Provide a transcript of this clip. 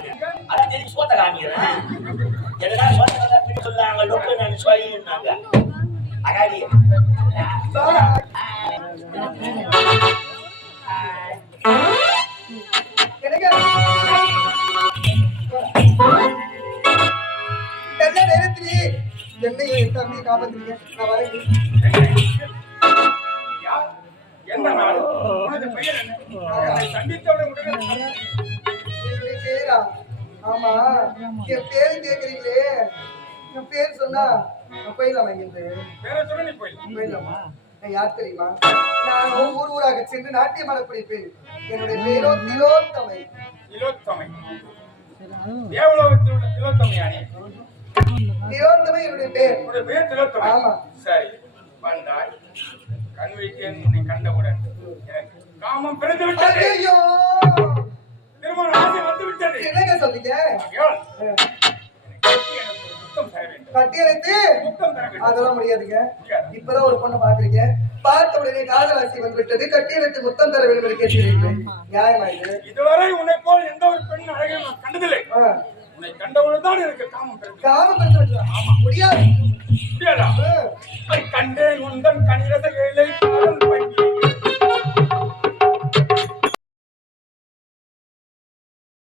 பாருங்க. அதான் தெரிஞ்சு சோத்த காமிக்கிறேன். எதனா சொன்னா பிடி சொல்லாங்க லொக்கு நான் சொல்லிருந்தாங்க. அகாடி என்னையே தம்பி காப்பாத்துறீங்க நான் வரேன். என்ன நாள் உனது பெயர் என்ன? சந்தித்தோட உடனே என்னுடைய பேரா? ஆமா, என் பேரு கேக்குறீங்களே, என் பேர் சொன்னா நான் போயிடலாமா? இங்கிருந்து பேரை சொல்ல நீ போயிடலாமா? நான் யார் தெரியுமா? நான் ஊர் ஊராக சென்று நாட்டியம் ஆடக்கூடிய பேர். என்னுடைய பேரோ திலோத்தமை. திலோத்தமை தேவலோகத்தில் உள்ள திலோத்தமையானே? திலோத்தமை என்னுடைய பேர். உன்னுடைய பேர் திலோத்தமை? ஆமா. சரி, வந்தாய். கண் வைத்தேன் உன்னை கண்டவுடன் எனக்கு காமம் பிறந்து விட்டது. ஐயோ, திருமண ஆசை வந்து விட்டது. என்னங்க சொல்றீங்க? கட்டியழைத்து அதெல்லாம் முடியாதுங்க. இப்பதான் ஒரு பொண்ணை பாக்குறீங்க, பார்த்த உடனே காதல் ஆசை வந்து விட்டது, கட்டியழைத்து முத்தம் தர வேண்டும் என்று கேட்டீர்கள். நியாயமா இது? இதுவரை உன்னை போல் எந்த ஒரு பெண் அழகை நான் கண்டதில்லை. உன்னை கண்டவுடன் தான் எனக்கு காமம் பிறந்து முடியாது. முடியாதா? கண்டேன் உந்தன் கனிரச